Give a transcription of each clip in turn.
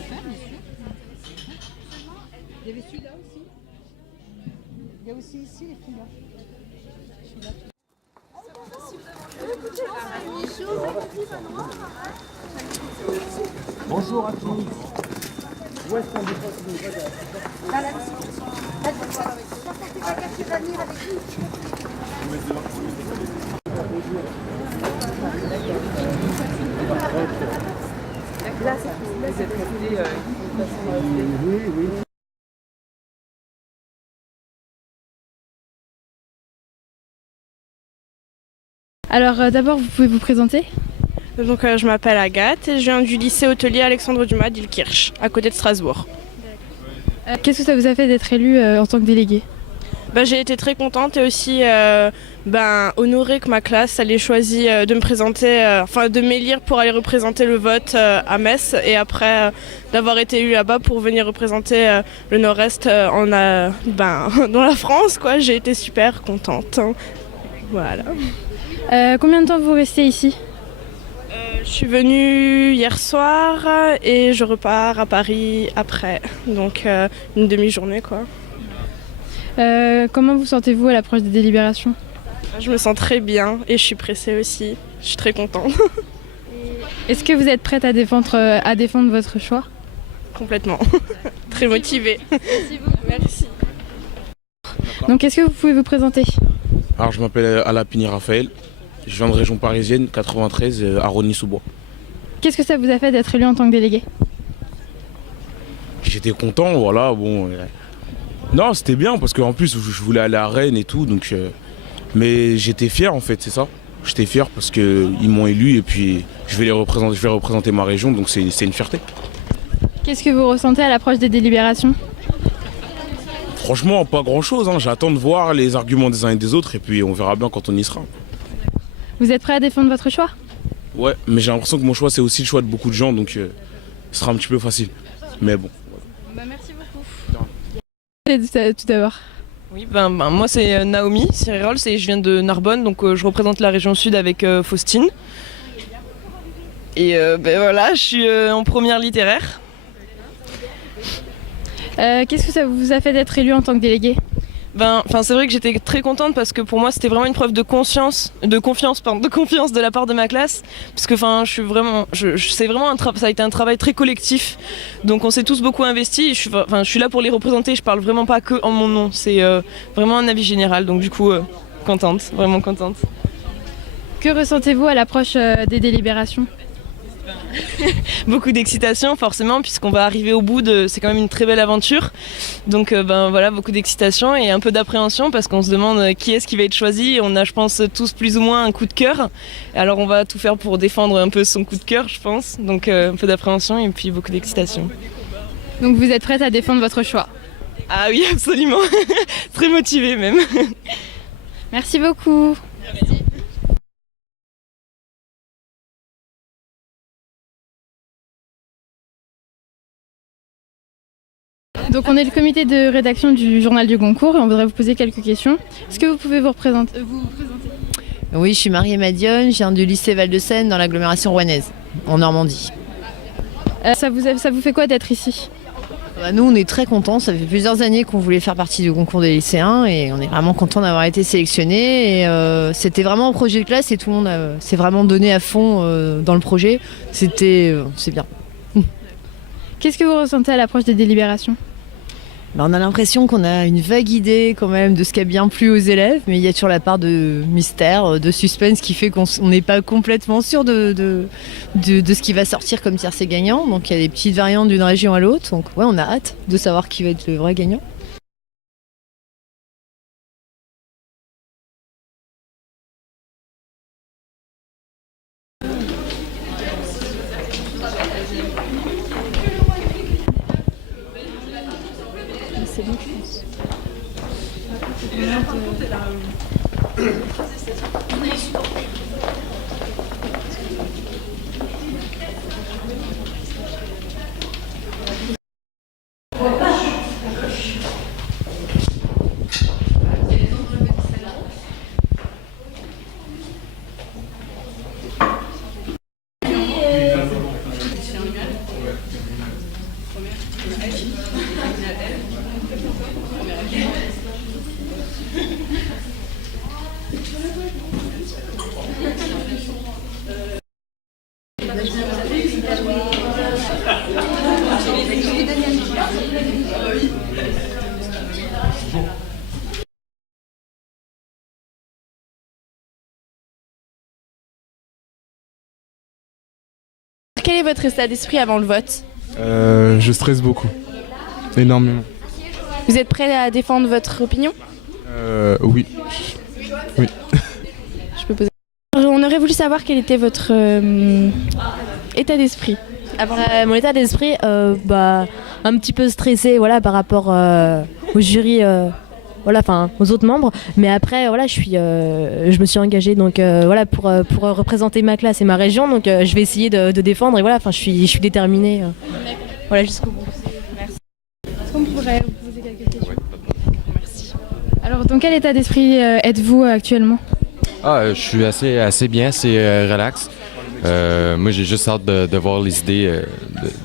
faire, bien sûr. Il y avait celui-là aussi. Il y a aussi ici les filles là. Bonjour à tous. Où est-ce qu'on dépose Alors d'abord, vous pouvez vous présenter? Donc je m'appelle Agathe et je viens du lycée hôtelier Alexandre Dumas d'Ilkirch, à côté de Strasbourg. Qu'est-ce que ça vous a fait d'être élu en tant que délégué? J'ai été très contente et aussi honorée que ma classe allait choisi de me présenter, de m'élire pour aller représenter le vote à Metz et après d'avoir été élue là-bas pour venir représenter le Nord-Est dans la France, quoi. J'ai été super contente. Voilà. Combien de temps vous restez ici? Je suis venue hier soir et je repars à Paris après, donc une demi-journée quoi. Comment vous sentez-vous à l'approche des délibérations? Je me sens très bien et je suis pressée aussi, je suis très contente. Est-ce que vous êtes prête à défendre votre choix? Complètement, très motivée. Merci beaucoup. Merci. Donc est-ce que vous pouvez vous présenter? Alors je m'appelle Alapini Raphaël, je viens de région parisienne, 93, à Rosny-sous-Bois. Qu'est-ce que ça vous a fait d'être élu en tant que délégué? J'étais content, voilà, bon. Non, c'était bien parce qu'en plus je voulais aller à Rennes et tout, donc. Mais j'étais fier en fait, c'est ça. J'étais fier parce qu'ils m'ont élu et puis je vais représenter ma région, donc c'est une fierté. Qu'est-ce que vous ressentez à l'approche des délibérations? Franchement, pas grand-chose, hein. J'attends de voir les arguments des uns et des autres et puis on verra bien quand on y sera. Vous êtes prêt à défendre votre choix? Ouais, mais j'ai l'impression que mon choix c'est aussi le choix de beaucoup de gens, donc ce sera un petit peu facile. Mais bon. Merci beaucoup. Tout d'abord. Oui, moi c'est Naomi Cirirols et je viens de Narbonne, donc je représente la région sud avec Faustine. Et voilà, je suis en première littéraire. Qu'est-ce que ça vous a fait d'être élu en tant que délégué? C'est vrai que j'étais très contente parce que pour moi c'était vraiment une preuve de confiance de la part de ma classe, parce que ça a été un travail très collectif, donc on s'est tous beaucoup investis. Je suis là pour les représenter, je parle vraiment pas que en mon nom, c'est vraiment un avis général, donc du coup contente, vraiment contente. Que ressentez-vous à l'approche des délibérations? Beaucoup d'excitation forcément, puisqu'on va arriver au bout c'est quand même une très belle aventure, donc voilà, beaucoup d'excitation et un peu d'appréhension parce qu'on se demande qui est-ce qui va être choisi. On a, je pense, tous plus ou moins un coup de cœur, alors on va tout faire pour défendre un peu son coup de cœur, je pense, donc un peu d'appréhension et puis beaucoup d'excitation. Donc vous êtes prête à défendre votre choix? Ah oui, absolument. Très motivée même. Merci beaucoup. Merci. Donc on est le comité de rédaction du journal du Goncourt et on voudrait vous poser quelques questions. Est-ce que vous pouvez vous présenter? Oui, je suis Marie-Emma Dionne, je viens du lycée Val-de-Seine dans l'agglomération rouennaise, en Normandie. Ça vous fait quoi d'être ici? Nous, on est très contents. Ça fait plusieurs années qu'on voulait faire partie du concours des lycéens et on est vraiment contents d'avoir été sélectionnés. Et c'était vraiment un projet de classe et tout le monde s'est vraiment donné à fond dans le projet. C'est bien. Qu'est-ce que vous ressentez à l'approche des délibérations? On a l'impression qu'on a une vague idée quand même de ce qui a bien plu aux élèves, mais il y a toujours la part de mystère, de suspense qui fait qu'on n'est pas complètement sûr de ce qui va sortir comme tiercé gagnant. Donc il y a des petites variantes d'une région à l'autre. Donc ouais, on a hâte de savoir qui va être le vrai gagnant. C'est bon, je pense. Quel est votre état d'esprit avant le vote? Je stresse beaucoup, énormément. Vous êtes prêt à défendre votre opinion? Oui. Oui. Je peux poser. On aurait voulu savoir quel était votre état d'esprit avant. Mon état d'esprit, un petit peu stressé, voilà, par rapport au jury, voilà, enfin aux autres membres. Mais après, voilà, je me suis engagée donc voilà pour représenter ma classe et ma région. Donc je vais essayer de défendre et voilà, enfin je suis déterminée, voilà jusqu'au bout. Merci. Est-ce qu'on pourrait vous poser quelques questions? Merci. Alors, dans quel état d'esprit êtes-vous actuellement? Je suis assez bien, assez relax. Moi, j'ai juste hâte de voir les idées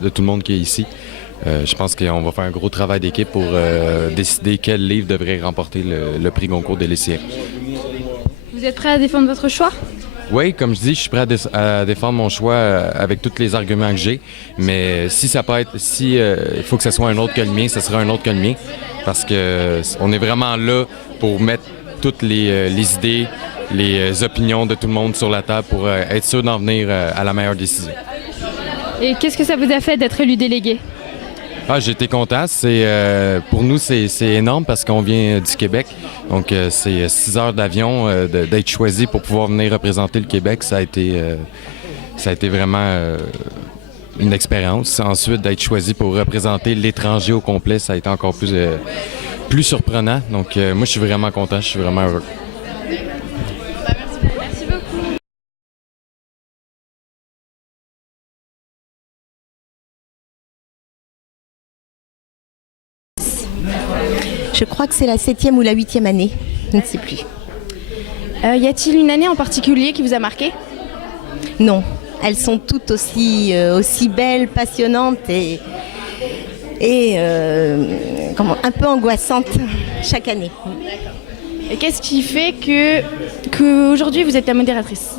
de tout le monde qui est ici. Je pense qu'on va faire un gros travail d'équipe pour décider quel livre devrait remporter le prix Goncourt des lycéens. Vous êtes prêt à défendre votre choix? Oui, comme je dis, je suis prêt à défendre mon choix avec tous les arguments que j'ai. Mais si il faut que ce soit un autre que le mien, ce sera un autre que le mien. Parce que on est vraiment là pour mettre toutes les idées, les opinions de tout le monde sur la table pour être sûr d'en venir à la meilleure décision. Et qu'est-ce que ça vous a fait d'être élu délégué? J'ai été content. Pour nous, c'est énorme parce qu'on vient du Québec. Donc, c'est 6 heures d'avion d'être choisi pour pouvoir venir représenter le Québec. Ça a été vraiment une expérience. Ensuite, d'être choisi pour représenter l'étranger au complet, ça a été encore plus surprenant. Donc, moi, je suis vraiment content. Je suis vraiment heureux. Merci beaucoup. Je crois que c'est la 7e ou la 8e année, je ne sais plus. Y a-t-il une année en particulier qui vous a marqué? Non, elles sont toutes aussi belles, passionnantes et un peu angoissantes chaque année. Et qu'est-ce qui fait que aujourd'hui vous êtes la modératrice?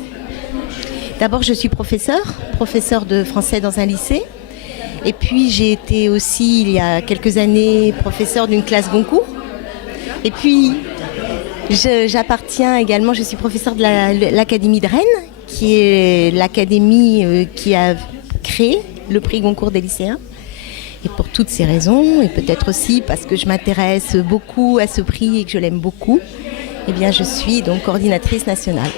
D'abord, je suis professeure de français dans un lycée. Et puis, j'ai été aussi, il y a quelques années, professeure d'une classe Goncourt. Et puis, j'appartiens également, je suis professeure de l'Académie de Rennes, qui est l'académie qui a créé le prix Goncourt des lycéens. Et pour toutes ces raisons, et peut-être aussi parce que je m'intéresse beaucoup à ce prix et que je l'aime beaucoup, eh bien, je suis donc coordinatrice nationale.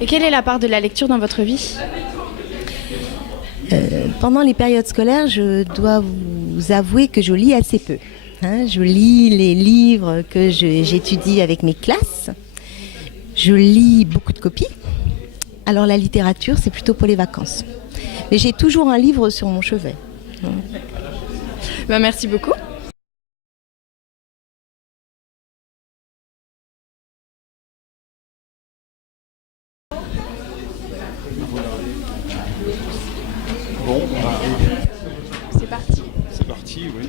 Et quelle est la part de la lecture dans votre vie? Pendant les périodes scolaires, je dois vous avouer que je lis assez peu. Je lis les livres que j'étudie avec mes classes. Je lis beaucoup de copies. Alors la littérature, c'est plutôt pour les vacances. Mais j'ai toujours un livre sur mon chevet. Merci beaucoup. C'est parti. C'est parti, oui.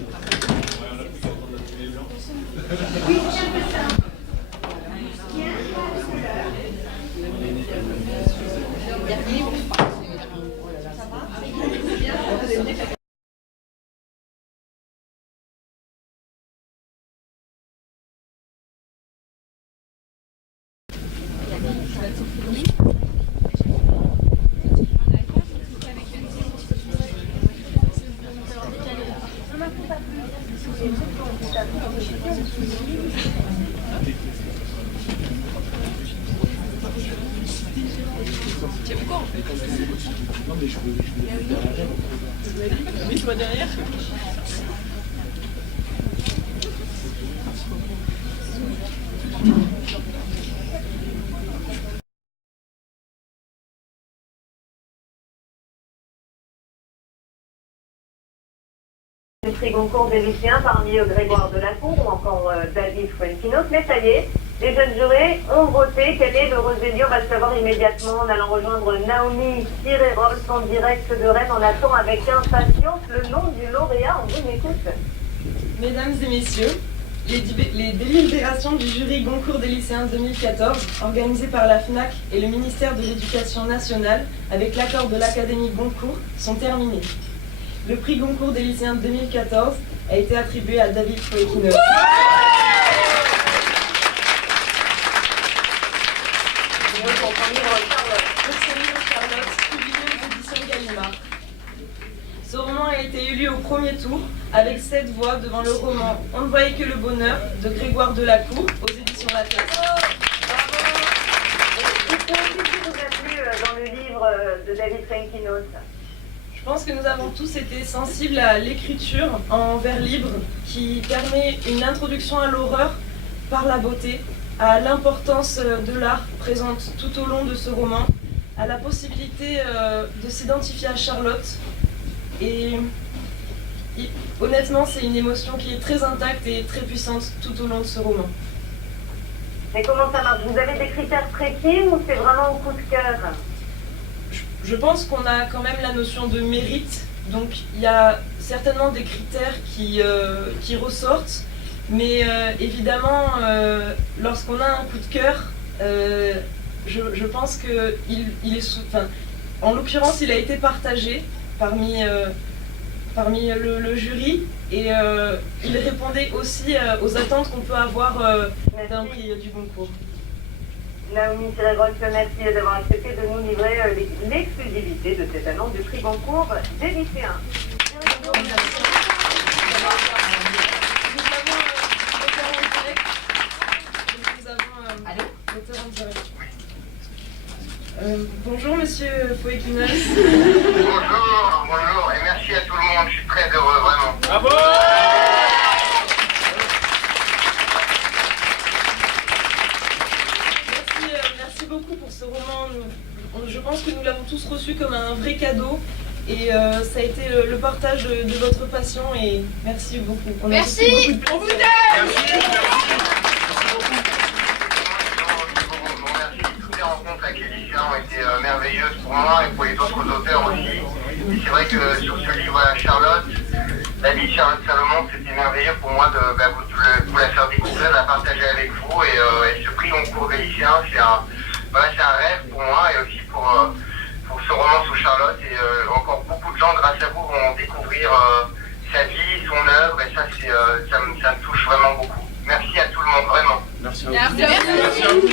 Le prix Goncourt des lycéens parmi Grégoire Delacour ou encore David Fuentinos, mais ça y est, Les jeunes jurés ont voté. Quel est le résumé? On va le savoir immédiatement en allant rejoindre Naomi Tirerolf en direct de Rennes. On attend avec impatience le nom du lauréat. On vous écoute. Mesdames et messieurs, les délibérations du jury Goncourt des lycéens 2014, organisées par la FNAC et le ministère de l'Éducation nationale, avec l'accord de l'Académie Goncourt, sont terminées. Le prix Goncourt des lycéens 2014 a été attribué à David Foekino. Ce roman a été élu au premier tour avec 7 voix devant le roman On ne voyait que le bonheur de Grégoire Delacour aux éditions La Place. Qu'est-ce qui vous a plu dans le livre de David Foekino? Je pense que nous avons tous été sensibles à l'écriture en vers libre qui permet une introduction à l'horreur par la beauté, à l'importance de l'art présente tout au long de ce roman, à la possibilité de s'identifier à Charlotte. Et honnêtement, c'est une émotion qui est très intacte et très puissante tout au long de ce roman. Mais comment ça marche? Vous avez des critères précis ou c'est vraiment au coup de cœur? Je pense qu'on a quand même la notion de mérite, donc il y a certainement des critères qui ressortent, mais évidemment, lorsqu'on a un coup de cœur, je pense qu'il est en l'occurrence, il a été partagé parmi le jury et il répondait aussi aux attentes qu'on peut avoir d'un prix du Goncourt. Naomi Tirerolf, merci d'avoir accepté de nous livrer l'exclusivité de cette annonce du prix Goncourt des lycéens. Bonjour Monsieur Foekino. Bonjour, et merci à tout le monde, je suis très heureux, vraiment. Bravo! Merci beaucoup pour ce roman. Je pense que nous l'avons tous reçu comme un vrai cadeau et ça a été le partage de votre passion et merci beaucoup. Merci! On vous aime! Toutes les rencontres avec les lycéens ont été merveilleuses pour moi et pour les autres auteurs aussi. Et c'est vrai que sur ce livre, Charlotte, la vie de Charlotte Salomon, c'était merveilleux pour moi de vous la faire découvrir, de la partager avec vous. Et ce prix Goncourt des lycéens, c'est un rêve pour moi et aussi pour ce roman sur Charlotte. Et encore beaucoup de gens, grâce à vous, vont découvrir sa vie, son œuvre. Et ça, ça me touche vraiment beaucoup. Merci à tout le monde, vraiment. Merci à vous. Merci à vous.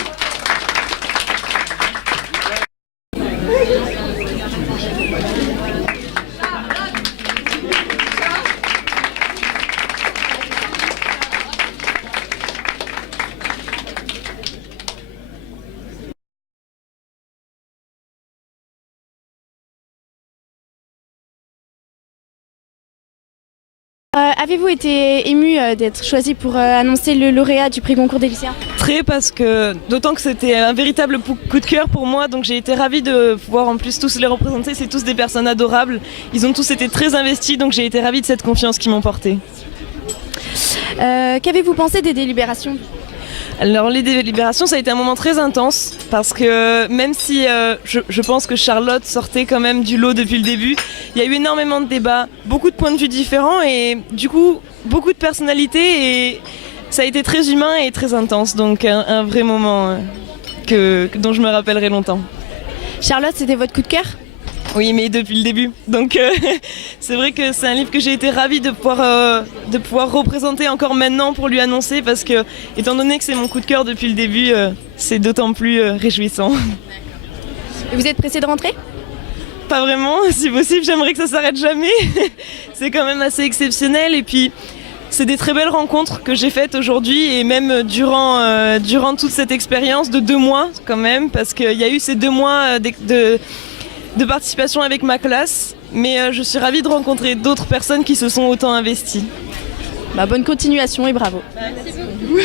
Avez-vous été ému d'être choisi pour annoncer le lauréat du prix Goncourt des lycéens? Très, parce que d'autant que c'était un véritable coup de cœur pour moi, donc j'ai été ravie de pouvoir en plus tous les représenter. C'est tous des personnes adorables, ils ont tous été très investis, donc j'ai été ravie de cette confiance qu'ils m'ont portée. Qu'avez-vous pensé des délibérations? Alors les délibérations, ça a été un moment très intense parce que même si je pense que Charlotte sortait quand même du lot depuis le début, il y a eu énormément de débats, beaucoup de points de vue différents et du coup beaucoup de personnalités et ça a été très humain et très intense, donc un vrai moment dont je me rappellerai longtemps. Charlotte, c'était votre coup de cœur? Oui, mais depuis le début. Donc c'est vrai que c'est un livre que j'ai été ravie de pouvoir représenter encore maintenant pour lui annoncer parce que, étant donné que c'est mon coup de cœur depuis le début, c'est d'autant plus réjouissant. Et vous êtes pressé de rentrer? Pas vraiment, si possible, j'aimerais que ça s'arrête jamais. C'est quand même assez exceptionnel et puis c'est des très belles rencontres que j'ai faites aujourd'hui et même durant toute cette expérience de 2 mois quand même, parce qu'il y a eu ces 2 mois de participation avec ma classe, mais je suis ravie de rencontrer d'autres personnes qui se sont autant investies. Bonne continuation et bravo. Merci beaucoup.